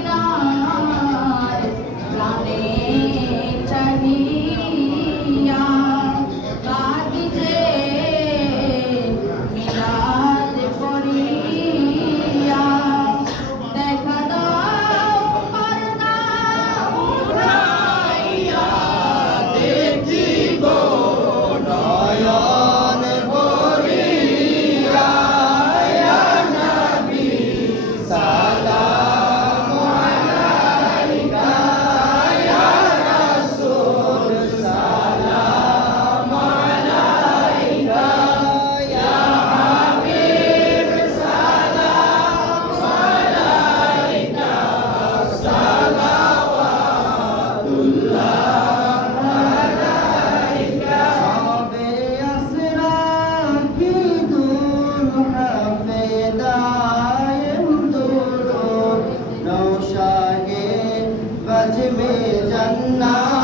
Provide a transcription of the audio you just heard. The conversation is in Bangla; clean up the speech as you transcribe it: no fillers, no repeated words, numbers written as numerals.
মদিনার প্রাণে চাহিয়া কাঁদি যে মিলাদ পড়িয়া দেখা দাও পর্দা উঠাইয়া দেখিব নয়ন ভরিয়া ইয়া নবী সালাম আলাইকা ইয়া রাসূল সালাম আলাইকা ইয়া হাবিব সালাম আলাইকা সালাওয়াতুল্লাহ সবে আসরা কি দূর হাফেদায়েম দুরূদ নওশাহে বাজবে জান্নাত